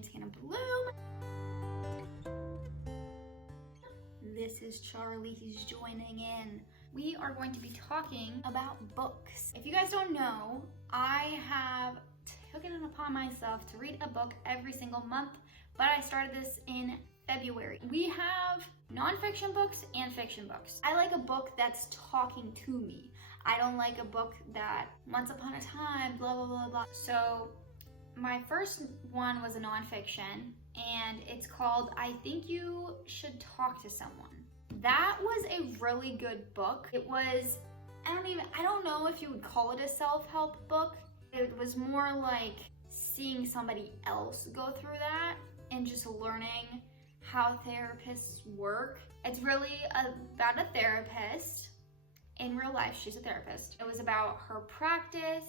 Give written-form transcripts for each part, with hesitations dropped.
name's Hannah Bloom. This is Charlie, he's joining in. We are going to be talking about books. If you guys don't know, I have taken it upon myself to read a book every single month, but I started this in February. We have nonfiction books and fiction books. I like a book that's talking to me. I don't like a book that once upon a time, blah, blah, blah, blah. So my first one was a nonfiction, and it's called I Think You Should Talk to Someone. That was a really good book. It was, I don't know if you would call it a self-help book. It was more like seeing somebody else go through that and just learning how therapists work. It's really about a therapist. In real life, she's a therapist. It was about her practice,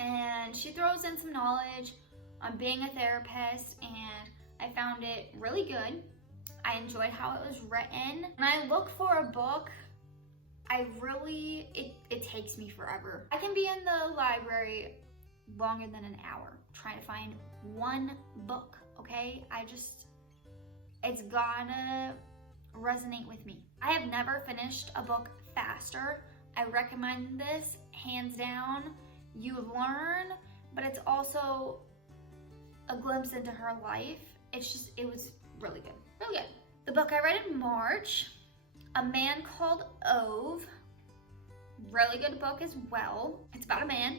and she throws in some knowledge on being a therapist, and I found it really good. I enjoyed how it was written. When I look for a book, it takes me forever. I can be in the library longer than an hour trying to find one book, okay? It's gotta resonate with me. I have never finished a book faster. I recommend this, hands down. You learn, but it's also a glimpse into her life. It was really good, really good. The book I read in March, A Man Called Ove, really good book as well. It's about a man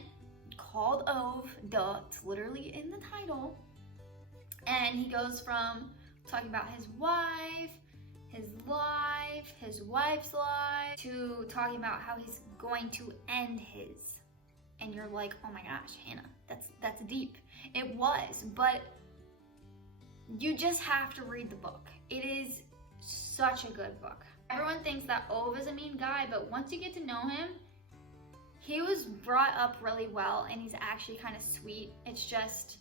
called Ove, duh, it's literally in the title. And he goes from talking about his wife, his life, his wife's life, to talking about how he's going to end his. And you're like, oh my gosh, Hannah, that's deep. It was, but you just have to read the book. It is such a good book. Everyone thinks that Ove is a mean guy, but once you get to know him, he was brought up really well, and he's actually kind of sweet. It's just,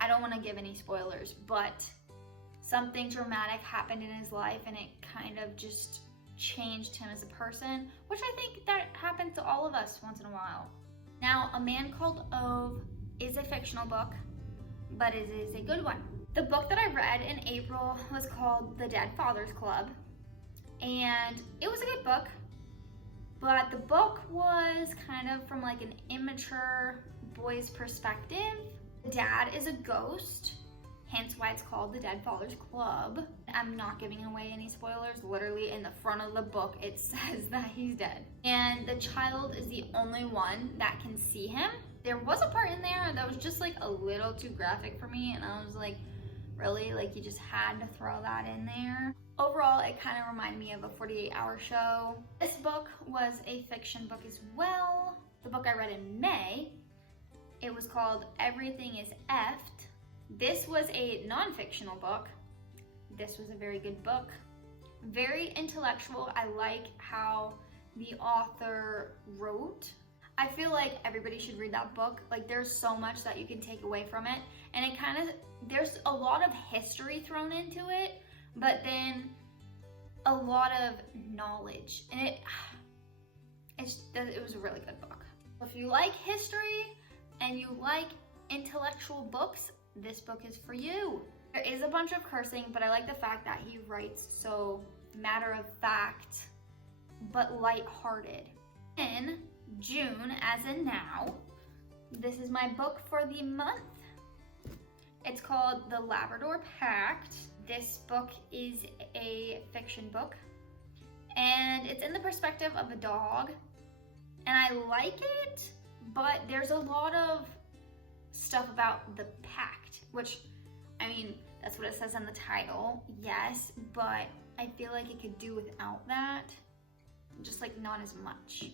I don't want to give any spoilers, but something dramatic happened in his life, and it kind of just changed him as a person, which I think that happens to all of us once in a while. Now, A Man Called Ove is a fictional book, but it is a good one. The book that I read in April was called The Dead Fathers Club, and it was a good book, but the book was kind of from like an immature boy's perspective. The dad is a ghost, hence why it's called The Dead Fathers Club. I'm not giving away any spoilers. Literally in the front of the book, it says that he's dead. And the child is the only one that can see him. There was a part in there that was just like a little too graphic for me, and I was like, really? Like, you just had to throw that in there? Overall, it kind of reminded me of a 48-hour show. This book was a fiction book as well. The book I read in May, it was called Everything is Effed. This was a non-fictional book. This was a very good book. Very intellectual. I like how the author wrote. I feel like everybody should read that book. Like, there's so much that you can take away from it. And it kind of, there's a lot of history thrown into it, but then a lot of knowledge. And it was a really good book. If you like history and you like intellectual books, this book is for you. There is a bunch of cursing, but I like the fact that he writes so matter of fact, but lighthearted. In June, as in now, this is my book for the month. It's called The Labrador Pact. This book is a fiction book, and it's in the perspective of a dog, and I like it, but there's a lot of stuff about the pact, which, I mean, that's what it says in the title, yes, but I feel like it could do without that, just like not as much.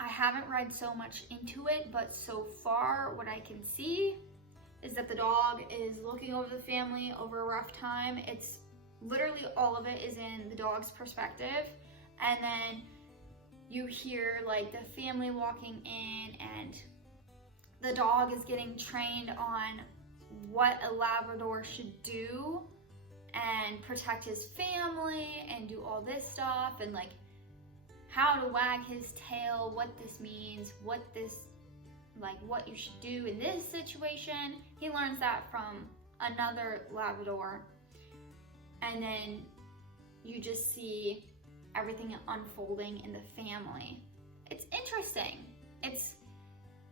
I haven't read so much into it, but so far what I can see is that the dog is looking over the family over a rough time. It's literally all of it is in the dog's perspective, and then you hear like the family walking in, and the dog is getting trained on what a Labrador should do and protect his family and do all this stuff, and like how to wag his tail, what this means, what this like what you should do in this situation. He learns that from another Labrador, and then you just see everything unfolding in the family. It's interesting. It's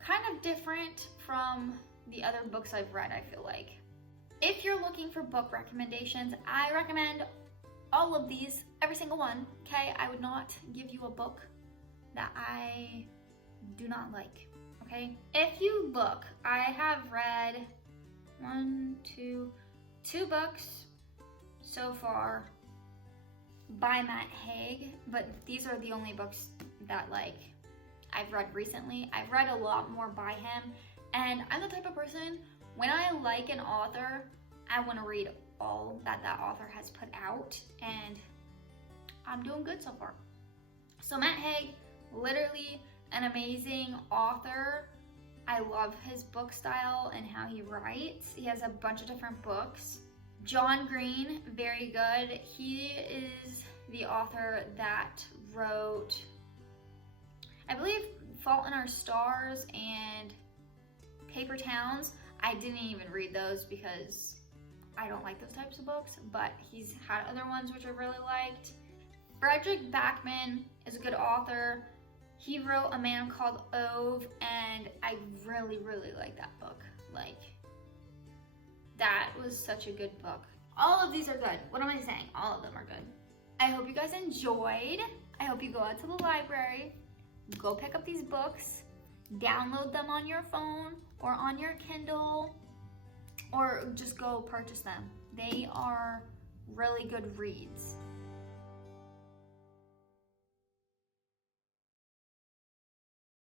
kind of different from the other books I've read, I feel like. If you're looking for book recommendations, I recommend all of these, every single one, okay? I would not give you a book that I do not like, okay? If you look, I have read two books so far by Matt Haig, but these are the only books that like I've read recently. I've read a lot more by him, and I'm the type of person, when I like an author, I want to read all that author has put out, and I'm doing good so far. So Matt Haig, literally an amazing author. I love his book style and how he writes. He has a bunch of different books. John Green, very good. He is the author that wrote, I believe, Fault in Our Stars and Paper Towns. I didn't even read those because I don't like those types of books, but he's had other ones which I really liked. Frederick Backman is a good author. He wrote A Man Called Ove, and I really, really like that book. Like, that was such a good book. All of these are good. What am I saying? All of them are good. I hope you guys enjoyed. I hope you go out to the library, go pick up these books, download them on your phone or on your Kindle, or just go purchase them. They are really good reads.